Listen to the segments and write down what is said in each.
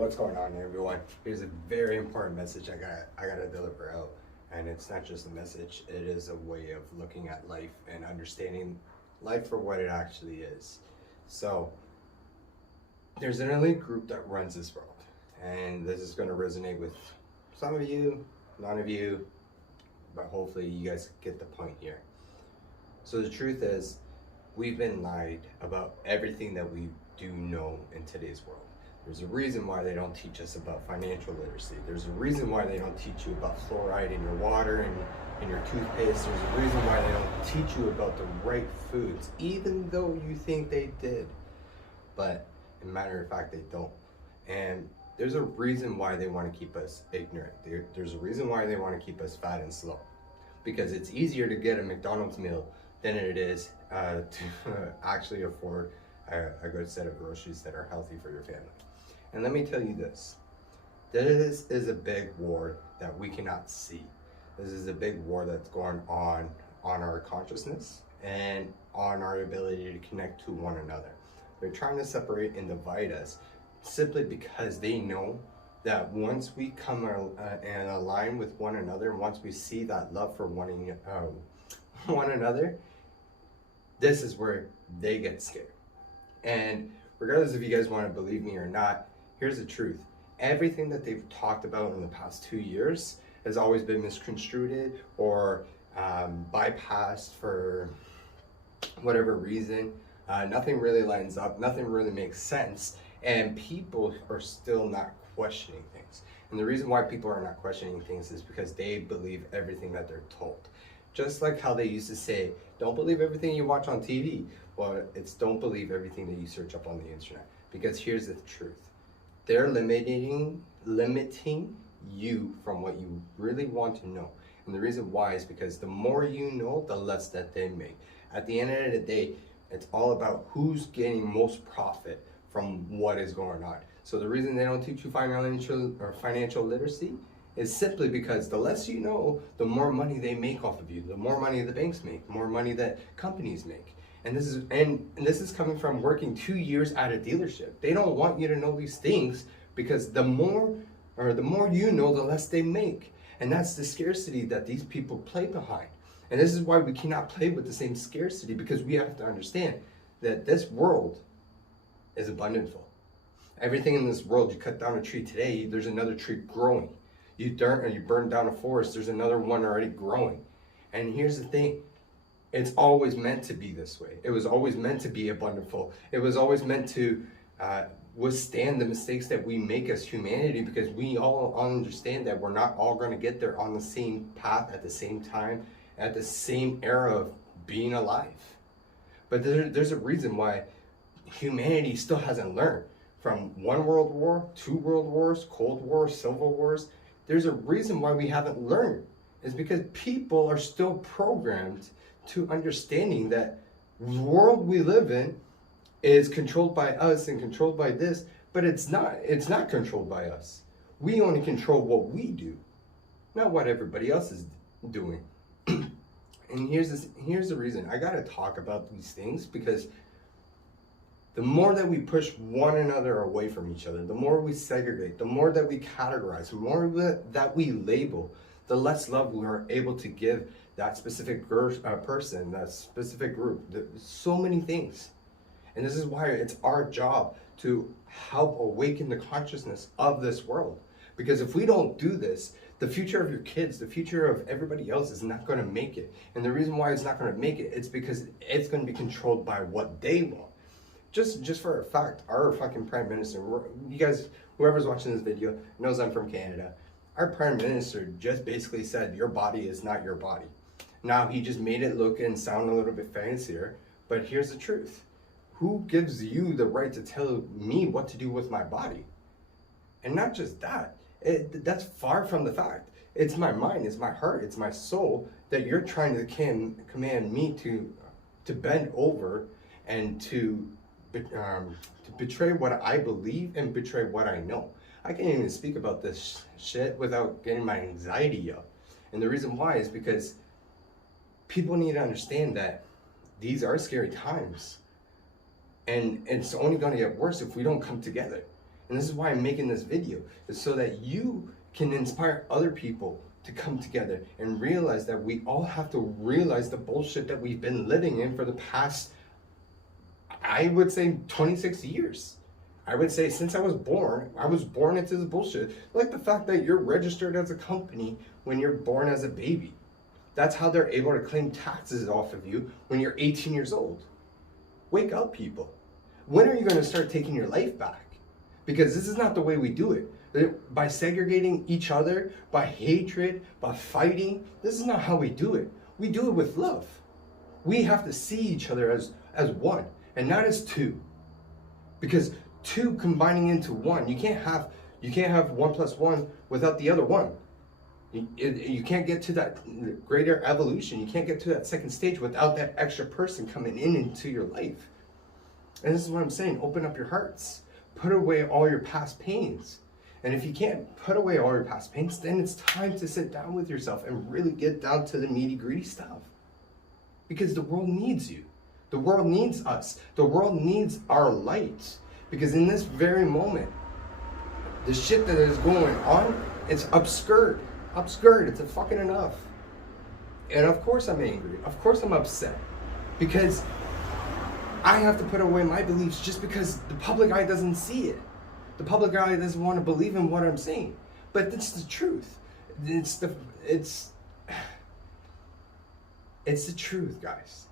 what's going on, everyone? Here's a very important message I gotta deliver out, and it's not just a message. It is a way of looking at life and understanding life for what it actually is. So, there's an elite group that runs this world, and this is going to resonate with some of you, none of you, but hopefully you guys get the point here. So the truth is, we've been lied about everything that we do know in today's world. There's a reason why they don't teach us about financial literacy. There's a reason why they don't teach you about fluoride in your water and in your toothpaste. There's a reason why they don't teach you about the right foods, even though you think they did. But in matter of fact, they don't. And there's a reason why they want to keep us ignorant. There's a reason why they want to keep us fat and slow. Because it's easier to get a McDonald's meal than it is to actually afford a good set of groceries that are healthy for your family. And let me tell you this is a big war that we cannot see. This is a big war that's going on our consciousness and on our ability to connect to one another. They're trying to separate and divide us simply because they know that once we come and align with one another, once we see that love for one another, this is where they get scared. And regardless if you guys want to believe me or not, here's the truth. Everything that they've talked about in the past 2 years has always been misconstrued or bypassed for whatever reason. Nothing really lines up, nothing really makes sense, and people are still not questioning things. And the reason why people are not questioning things is because they believe everything that they're told. Just like how they used to say, don't believe everything you watch on TV. Well, it's don't believe everything that you search up on the internet. Because here's the truth. They're limiting you from what you really want to know. And the reason why is because the more you know, the less that they make. At the end of the day, it's all about who's getting most profit from what is going on. So the reason they don't teach you financial literacy is simply because the less you know, the more money they make off of you, the more money the banks make, the more money that companies make. And this is coming from working 2 years at a dealership. They don't want you to know these things because the more you know, the less they make. And that's the scarcity that these people play behind. And this is why we cannot play with the same scarcity, because we have to understand that this world is abundantful. Everything in this world, you cut down a tree today, there's another tree growing. You burn down a forest, there's another one already growing. And here's the thing, it's always meant to be this way. It was always meant to be abundantful. It was always meant to withstand the mistakes that we make as humanity, because we all understand that we're not all going to get there on the same path at the same time, at the same era of being alive. But there's a reason why humanity still hasn't learned. From 1 world war, 2 world wars, Cold War, Civil Wars, there's a reason why we haven't learned. It's because people are still programmed to understanding that the world we live in is controlled by us and controlled by this, but it's not controlled by us. We only control what we do, not what everybody else is doing. And here's the reason. I gotta talk about these things, because the more that we push one another away from each other, the more we segregate, the more that we categorize, the more that we label, the less love we are able to give that specific person, that specific group. There's so many things. And this is why it's our job to help awaken the consciousness of this world. Because if we don't do this, the future of your kids, the future of everybody else is not going to make it. And the reason why it's not going to make it, it's because it's going to be controlled by what they want. Just for a fact, our fucking Prime Minister, you guys, whoever's watching this video knows I'm from Canada. Our Prime Minister just basically said, your body is not your body. Now, he just made it look and sound a little bit fancier, but here's the truth. Who gives you the right to tell me what to do with my body? And not just that, that's far from the fact. It's my mind, it's my heart, it's my soul that you're trying to command me to bend over and to betray what I believe and betray what I know. I can't even speak about this shit without getting my anxiety up. And the reason why is because people need to understand that these are scary times. And it's only going to get worse if we don't come together. And this is why I'm making this video, is so that you can inspire other people to come together and realize that we all have to realize the bullshit that we've been living in for the past, I would say, 26 years. I would say since I was born into this bullshit. Like the fact that you're registered as a company when you're born as a baby. That's how they're able to claim taxes off of you when you're 18 years old. Wake up, people. When are you going to start taking your life back? Because this is not the way we do it. By segregating each other, by hatred, by fighting, this is not how we do it. We do it with love. We have to see each other as one, and not as two. Because two combining into one, you can't have 1 + 1 without the other one. You can't get to that greater evolution. You can't get to that second stage without that extra person coming into your life. And this is what I'm saying. Open up your hearts. Put away all your past pains. And if you can't put away all your past pains, then it's time to sit down with yourself and really get down to the nitty-gritty stuff. Because the world needs you. The world needs us. The world needs our light. Because in this very moment, the shit that is going on, it's absurd. Absurd. It's a fucking enough. And of course I'm angry. Of course I'm upset. Because I have to put away my beliefs just because the public eye doesn't see it. The public eye doesn't want to believe in what I'm saying. But it's the truth. It's the truth, guys.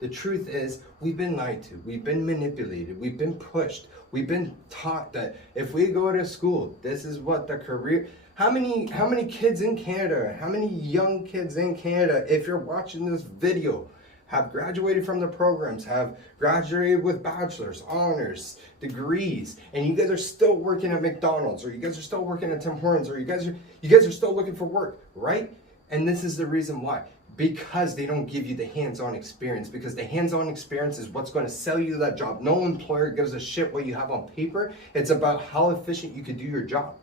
The truth is, we've been lied to, we've been manipulated, we've been pushed, we've been taught that if we go to school, this is what the career. How many kids in Canada, how many young kids in Canada, if you're watching this video, have graduated from the programs, have graduated with bachelor's, honors, degrees, and you guys are still working at McDonald's, or you guys are still working at Tim Hortons, or you guys are still looking for work, right? And this is the reason why. Because they don't give you the hands-on experience. Because the hands-on experience is what's going to sell you that job. No employer gives a shit what you have on paper. It's about how efficient you could do your job.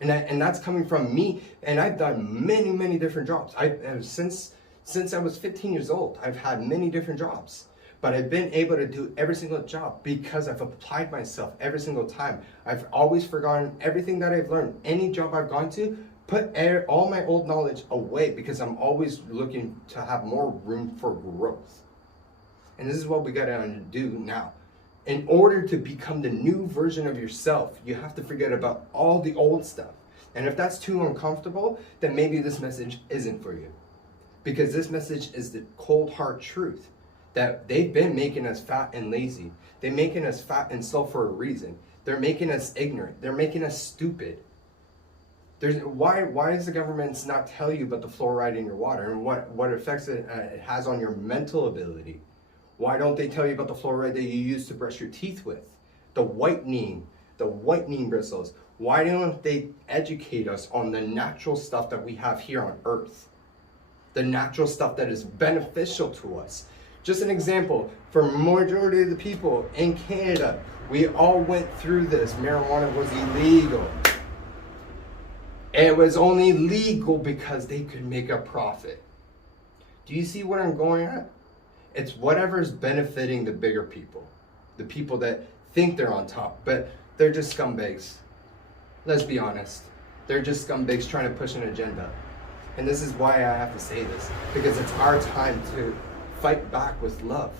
And that's coming from me. And I've done many different jobs. Since I was 15 years old, I've had many different jobs. But I've been able to do every single job because I've applied myself every single time. I've always forgotten everything that I've learned. Any job I've gone to, put all my old knowledge away because I'm always looking to have more room for growth. And this is what we gotta do now. In order to become the new version of yourself, you have to forget about all the old stuff. And if that's too uncomfortable, then maybe this message isn't for you. Because this message is the cold hard truth that they've been making us fat and lazy. They're making us fat and slow for a reason. They're making us ignorant. They're making us stupid. Why does the government not tell you about the fluoride in your water and what effects it has on your mental ability? Why don't they tell you about the fluoride that you use to brush your teeth with? The whitening bristles. Why don't they educate us on the natural stuff that we have here on Earth? The natural stuff that is beneficial to us. Just an example, for majority of the people in Canada, we all went through this. Marijuana was illegal. It was only legal because they could make a profit. Do you see what I'm going at? It's whatever's benefiting the bigger people. The people that think they're on top, but they're just scumbags. Let's be honest. They're just scumbags trying to push an agenda. And this is why I have to say this. Because it's our time to fight back with love.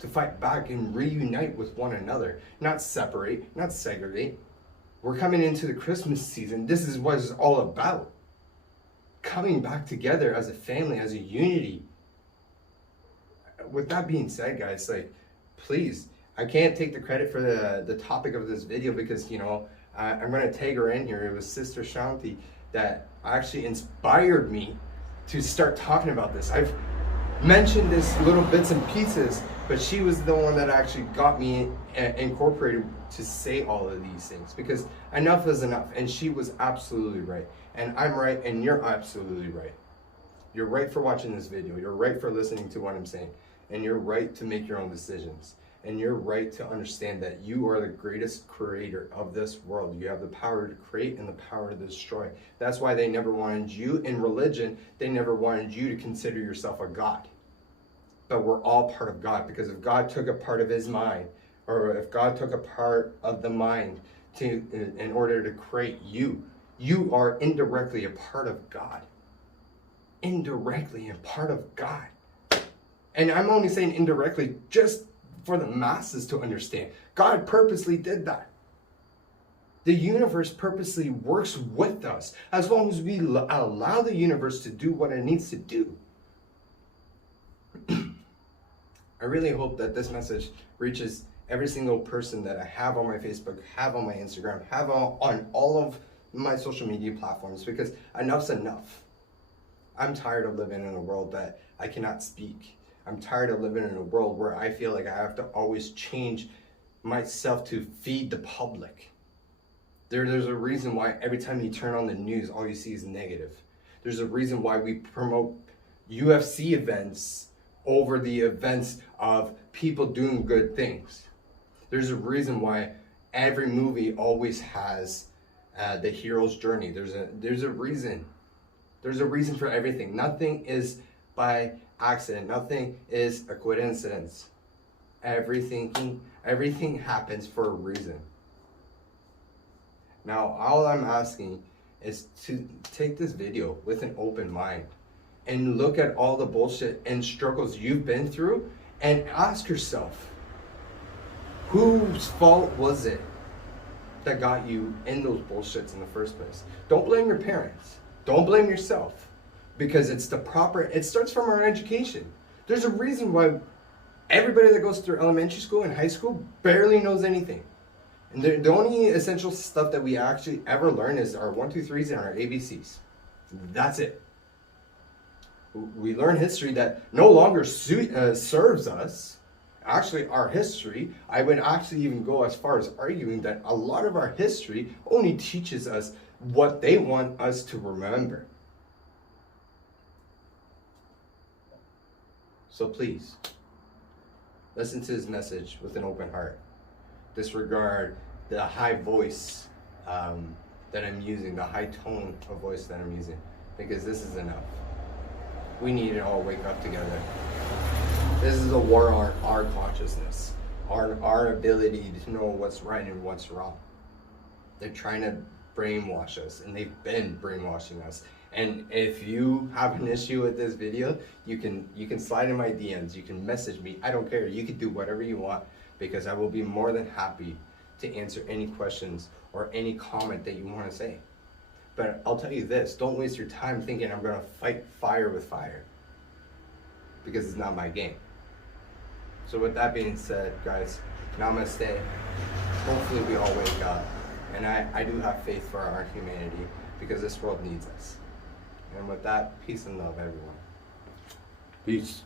To fight back and reunite with one another. Not separate, not segregate. We're coming into the Christmas season. This is what it's all about. Coming back together as a family, as a unity. With that being said, guys, please, I can't take the credit for the topic of this video because, I'm going to tag her in here. It was Sister Shanti that actually inspired me to start talking about this. I've mentioned this little bits and pieces, but she was the one that actually got me incorporated to say all of these things because enough is enough. And she was absolutely right. And I'm right, and you're absolutely right. You're right for watching this video. You're right for listening to what I'm saying. And you're right to make your own decisions. And you're right to understand that you are the greatest creator of this world. You have the power to create and the power to destroy. That's why they never wanted you in religion. They never wanted you to consider yourself a God. But we're all part of God, because if God took a part of his mind, or if God took a part of the mind in order to create you. You are indirectly a part of God. Indirectly a part of God. And I'm only saying indirectly just for the masses to understand. God purposely did that. The universe purposely works with us as long as we allow the universe to do what it needs to do. I really hope that this message reaches every single person that I have on my Facebook, have on my Instagram, have on all of my social media platforms, because enough's enough. I'm tired of living in a world that I cannot speak. I'm tired of living in a world where I feel like I have to always change myself to feed the public. There's a reason why every time you turn on the news, all you see is negative. There's a reason why we promote UFC events over the events of people doing good things. There's a reason why every movie always has the hero's journey. There's a reason. There's a reason for everything. Nothing is by accident. Nothing is a coincidence. Everything happens for a reason. Now, all I'm asking is to take this video with an open mind and look at all the bullshit and struggles you've been through and ask yourself, whose fault was it that got you in those bullshits in the first place? Don't blame your parents. Don't blame yourself, because it starts from our education. There's a reason why everybody that goes through elementary school and high school barely knows anything. And the only essential stuff that we actually ever learn is our 1, 2, 3s and our ABCs. That's it. We learn history that no longer serves us. Actually, our history, I would actually even go as far as arguing that a lot of our history only teaches us what they want us to remember. So please, listen to his message with an open heart. Disregard the high voice that I'm using, the high tone of voice that I'm using, because this is enough. We need to all wake up together. This is a war on our consciousness, our ability to know what's right and what's wrong. They're trying to brainwash us, and they've been brainwashing us. And if you have an issue with this video, you can slide in my DMs, you can message me. I don't care. You can do whatever you want, because I will be more than happy to answer any questions or any comment that you want to say. But I'll tell you this, don't waste your time thinking I'm going to fight fire with fire, because it's not my game. So with that being said, guys, namaste. Hopefully we all wake up. And I do have faith for our humanity, because this world needs us. And with that, peace and love, everyone. Peace.